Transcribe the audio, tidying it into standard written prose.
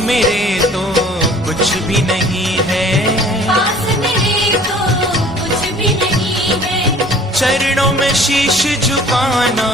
मेरे तो कुछ भी नहीं है, पास मेरे तो कुछ भी नहीं है। चरणों में शीश झुकाना